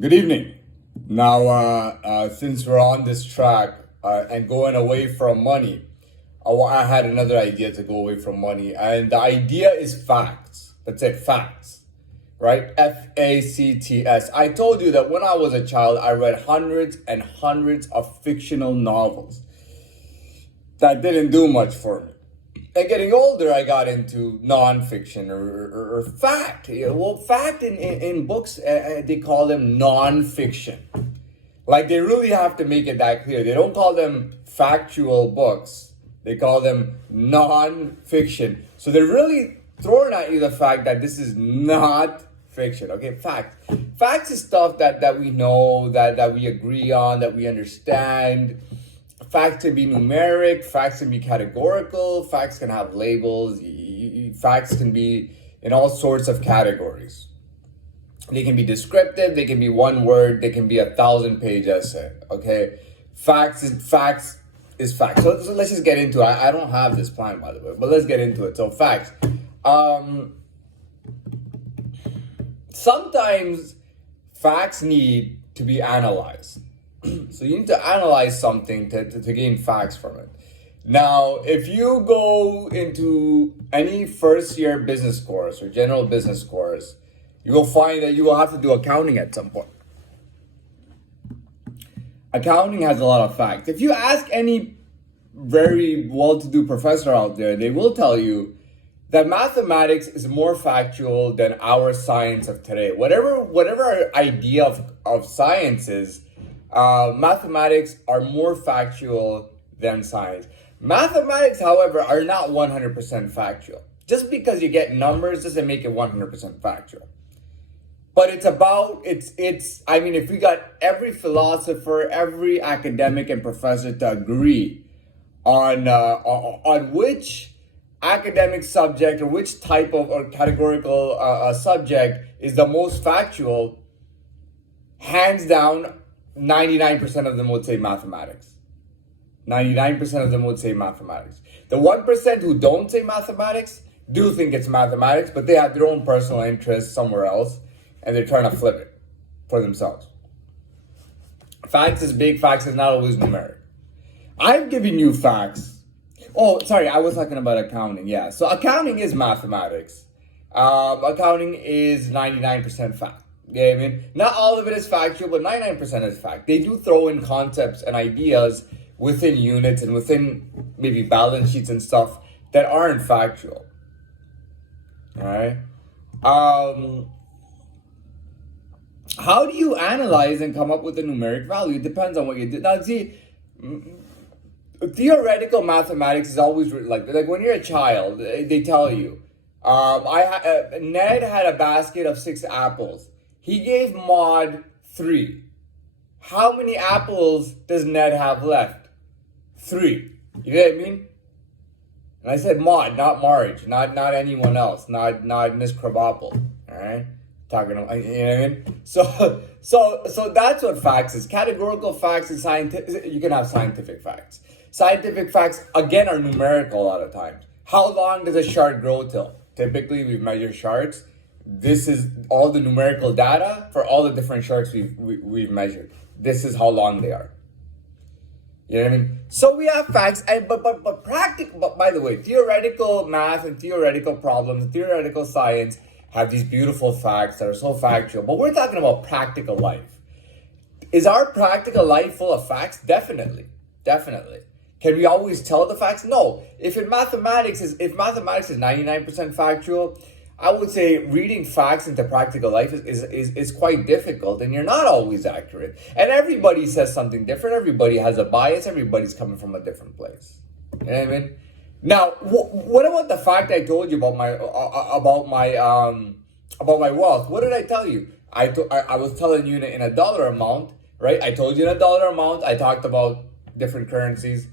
Good evening. Now, since we're on this track and going away from money, I had another idea to go away from money, and the idea is facts. That's it, facts, right? FACTS. I told you that when I was a child, I read hundreds and hundreds of fictional novels. That didn't do much for me. And getting older, I got into nonfiction or fact. Well, fact in books, they call them nonfiction. Like they really have to make it that clear. They don't call them factual books. They call them non-fiction. So they're really throwing at you the fact that this is not fiction. Okay, fact. Facts is stuff that we know, that we agree on, that we understand. Facts can be numeric, facts can be categorical, facts can have labels, facts can be in all sorts of categories. They can be descriptive, they can be one word, they can be 1,000-page essay, okay? Facts is facts. So let's just get into it. I don't have this plan, by the way, but let's get into it. So facts. Sometimes facts need to be analyzed. So you need to analyze something to gain facts from it. Now, if you go into any first year business course or general business course, you will find that you will have to do accounting at some point. Accounting has a lot of facts. If you ask any very well-to-do professor out there, they will tell you that mathematics is more factual than our science of today. Whatever our idea of science is, mathematics are more factual than science. Mathematics, however, are not 100% factual. Just because you get numbers doesn't make it 100% factual. But I mean, if we got every philosopher, every academic and professor to agree on which academic subject or which type of or categorical subject is the most factual, hands down, 99% of them would say mathematics. 99% of them would say mathematics. The 1% who don't say mathematics do think it's mathematics, but they have their own personal interests somewhere else, and they're trying to flip it for themselves. Facts is big, facts is not always numeric. I'm giving you facts. Oh, sorry, I was talking about accounting, yeah. So accounting is mathematics. Accounting is 99% fact. Yeah, I mean, not all of it is factual, but 99% is fact. They do throw in concepts and ideas within units and within maybe balance sheets and stuff that aren't factual. All right. How do you analyze and come up with a numeric value? It depends on what you do. Now, see, theoretical mathematics is always like when you're a child, they tell you, Ned had a basket of 6 apples. He gave Maud 3. How many apples does Ned have left? 3. You know what I mean? And I said Maud, not Marge, not anyone else, not Miss Krabappel. All right, talking about, you know what I mean? So that's what facts is. Categorical facts is scientific. You can have scientific facts. Scientific facts again are numerical a lot of times. How long does a shark grow till? Typically, we measure sharks. This is all the numerical data for all the different sharks we've measured. This is how long they are. You know what I mean? So we have facts, but practical. But by the way, theoretical math and theoretical problems, theoretical science have these beautiful facts that are so factual. But we're talking about practical life. Is our practical life full of facts? Definitely. Can we always tell the facts? No. If mathematics is 99% factual, I would say reading facts into practical life is quite difficult, and you're not always accurate. And everybody says something different. Everybody has a bias. Everybody's coming from a different place. You know what I mean? Now, what about the fact I told you about my wealth? What did I tell you? I was telling you in a dollar amount, right? I told you in a dollar amount. I talked about different currencies,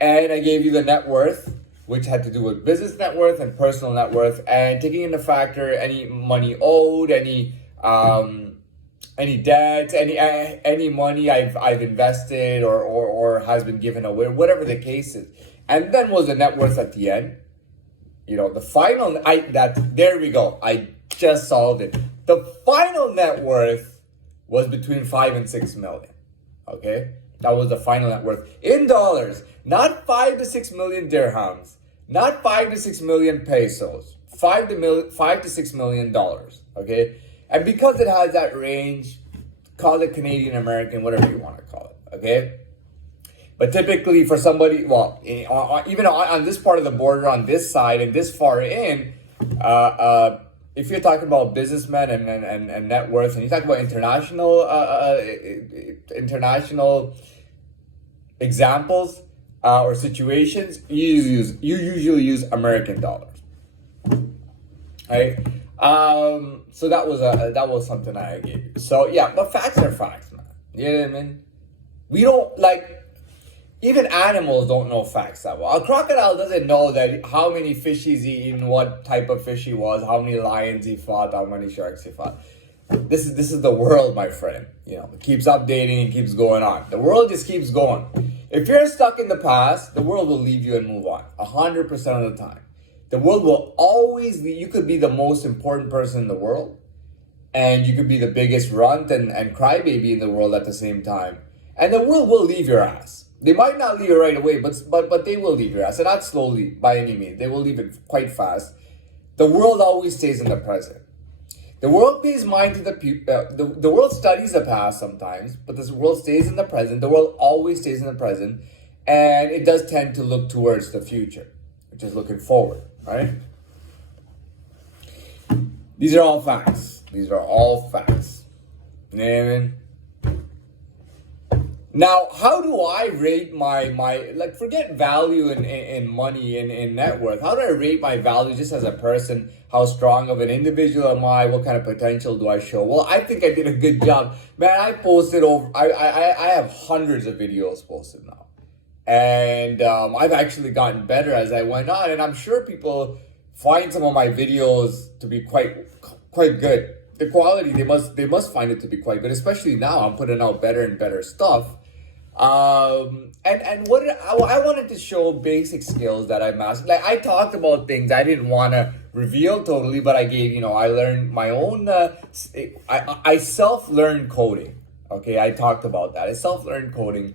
and I gave you the net worth, which had to do with business net worth and personal net worth, and taking into factor any money owed, any debt, any money I've invested or has been given away, whatever the case is. And then was the net worth at the end. You know, the final there we go. I just solved it. The final net worth was between 5 and 6 million. Okay? That was the final net worth in dollars, not 5 to 6 million dirhams, not 5 to 6 million pesos, 5 to 6 million dollars. Okay? And because it has that range, call it Canadian American, whatever you want to call it. Okay? But typically for somebody, well, even on this part of the border, on this side and this far in, if you're talking about businessmen and net worth, and you talk about international examples or situations, you usually use American dollars, right? So that was something I gave you. So yeah, but facts are facts, man. You know what I mean? We don't like. Even animals don't know facts that well. A crocodile doesn't know that how many fish he's eaten, what type of fish he was, how many lions he fought, how many sharks he fought. This is the world, my friend. You know, it keeps updating and keeps going on. The world just keeps going. If you're stuck in the past, the world will leave you and move on 100% of the time. The world will always leave. You could be the most important person in the world, and you could be the biggest runt and crybaby in the world at the same time. And the world will leave your ass. They might not leave it right away, but they will leave your ass. And not slowly, by any means. They will leave it quite fast. The world always stays in the present. The world pays mind to the world studies the past sometimes, but the world stays in the present. The world always stays in the present. And it does tend to look towards the future, which is looking forward, right? These are all facts. These are all facts. You know what I mean? Now, how do I rate my like, forget value in money and in net worth. How do I rate my value just as a person? How strong of an individual am I? What kind of potential do I show? Well, I think I did a good job. Man, I posted I have hundreds of videos posted now. And I've actually gotten better as I went on. And I'm sure people find some of my videos to be quite good. The quality, they must find it to be quite good, especially now. I'm putting out better and better stuff. And what I wanted to show basic skills that I mastered. Like, I talked about things I didn't want to reveal totally, but I gave, I learned my own, I self-learned coding. Okay, I talked about that. I self-learned coding.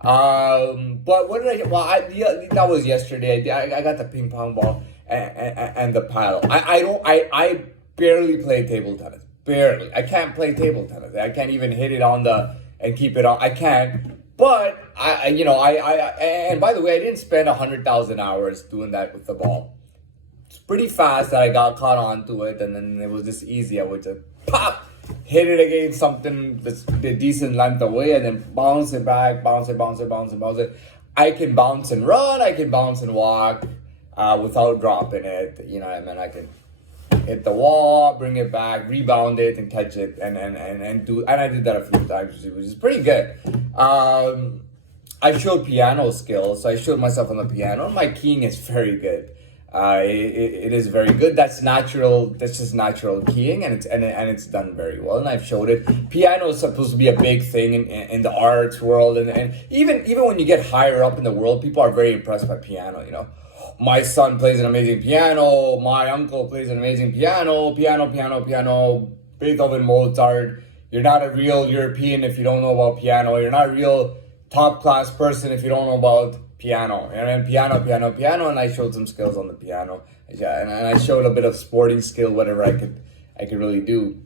But what did that was yesterday. I got the ping pong ball and the paddle. I barely play table tennis. Barely. I can't play table tennis. I can't even hit it and keep it on. I can't. But and by the way, I didn't spend 100,000 hours doing that with the ball. It's pretty fast that I got caught onto it, and then it was just easy. I would just pop, hit it against something that's a decent length away, and then bounce it back, bounce it. I can bounce and run. I can bounce and walk without dropping it. You know, I can hit the wall, bring it back, rebound it, and catch it, and I did that a few times, which is pretty good. I showed piano skills, so I showed myself on the piano. My keying is very good. It is very good. That's natural. That's just natural keying, and it's done very well. And I've showed it. Piano is supposed to be a big thing in the arts world, and even when you get higher up in the world, people are very impressed by piano. You know. My son plays an amazing piano. My uncle plays an amazing piano. Piano. Beethoven, Mozart. You're not a real European if you don't know about piano. You're not a real top class person if you don't know about piano. And piano. And I showed some skills on the piano. Yeah, and I showed a bit of sporting skill, whatever I could really do.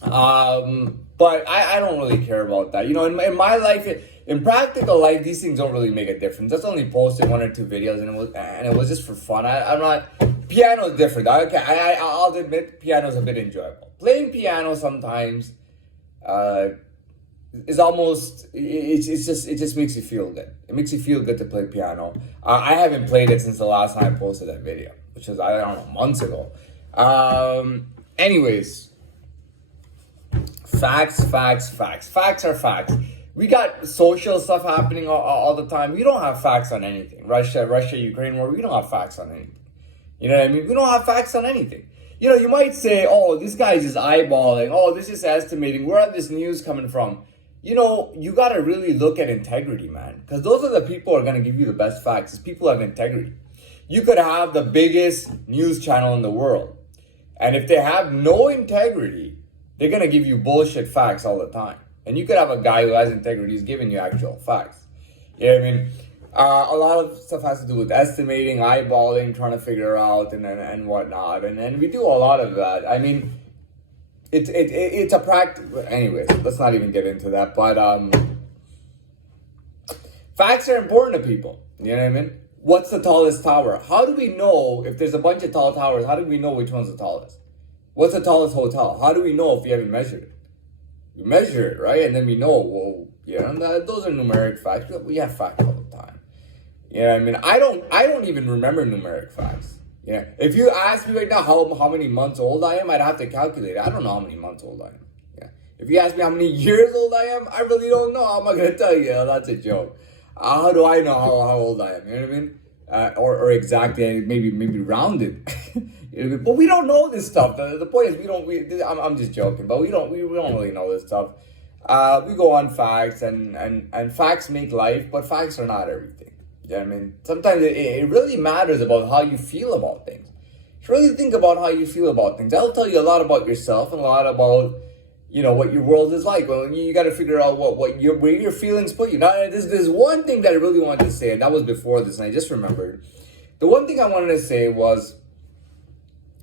But I don't really care about that. You know, in my life, in practical life, these things don't really make a difference. That's only posted 1 or 2 videos, and it was just for fun. I'm not. Piano is different. I'll admit, piano is a bit enjoyable. Playing piano sometimes is almost. It just makes you feel good. It makes you feel good to play piano. I haven't played it since the last time I posted that video, which was, I don't know, months ago. Anyways, facts are facts. We got social stuff happening all the time. We don't have facts on anything. Russia, Ukraine war, we don't have facts on anything. You know what I mean? We don't have facts on anything. You know, you might say, oh, this guy's just eyeballing. Oh, this is estimating. Where are this news coming from? You know, you got to really look at integrity, man. Because those are the people who are going to give you the best facts. Is people who have integrity. You could have the biggest news channel in the world. And if they have no integrity, they're gonna give you bullshit facts all the time. And you could have a guy who has integrity who's giving you actual facts. You know what I mean? A lot of stuff has to do with estimating, eyeballing, trying to figure out, and whatnot. And we do a lot of that. I mean, it's a practice. Anyways, let's not even get into that. But facts are important to people. You know what I mean? What's the tallest tower? How do we know if there's a bunch of tall towers? How do we know which one's the tallest? What's the tallest hotel? How do we know if we haven't measured it? We measure it, right? And then we know, well, yeah, those are numeric facts. We have facts all the time. You know what I mean? I don't even remember numeric facts. Yeah. If you ask me right now how many months old I am, I'd have to calculate it. I don't know how many months old I am. Yeah. If you ask me how many years old I am, I really don't know. How am I gonna tell you? That's a joke. How do I know how old I am? You know what I mean? Or exactly, maybe rounded. But we don't know this stuff. The point is I'm just joking, but we don't really know this stuff. We go on facts, and facts make life, but facts are not everything. You know what I mean? Sometimes it really matters about how you feel about things. Just really think about how you feel about things. That'll tell you a lot about yourself and a lot about, you know, what your world is like. Well, you got to figure out where your feelings put you. Now, there's one thing that I really wanted to say, and that was before this, and I just remembered. The one thing I wanted to say was,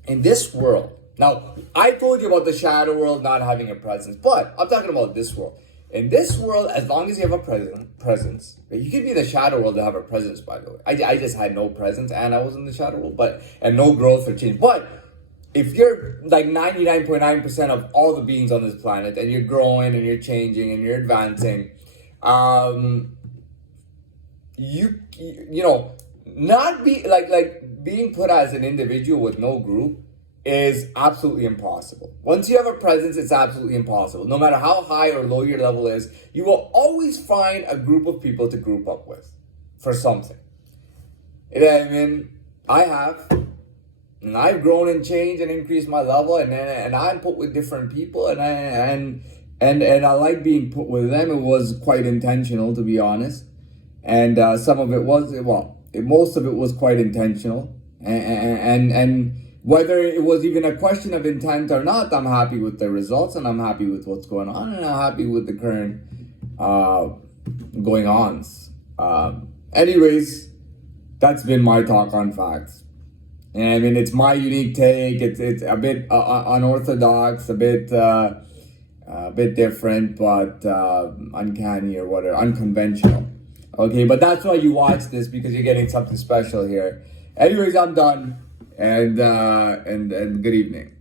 in this world, now, I told you about the shadow world not having a presence, but I'm talking about this world. In this world, as long as you have a presence, you could be in the shadow world to have a presence, by the way. I just had no presence, and I was in the shadow world, and no growth or change. But if you're like 99.9% of all the beings on this planet, and you're growing, and you're changing, and you're advancing, you know, not be like being put as an individual with no group is absolutely impossible. Once you have a presence, it's absolutely impossible. No matter how high or low your level is, you will always find a group of people to group up with for something. You know what I mean? I have. And I've grown and changed and increased my level, and I'm put with different people, and I like being put with them. It was quite intentional, to be honest. And some of it was, most of it was quite intentional. And whether it was even a question of intent or not, I'm happy with the results, and I'm happy with what's going on, and I'm happy with the current going-ons. Anyways, that's been my talk on facts. And I mean, it's my unique take. It's a bit unorthodox, a bit different, but uncanny or whatever, unconventional. Okay, but that's why you watch this, because you're getting something special here. Anyways, I'm done. And good evening.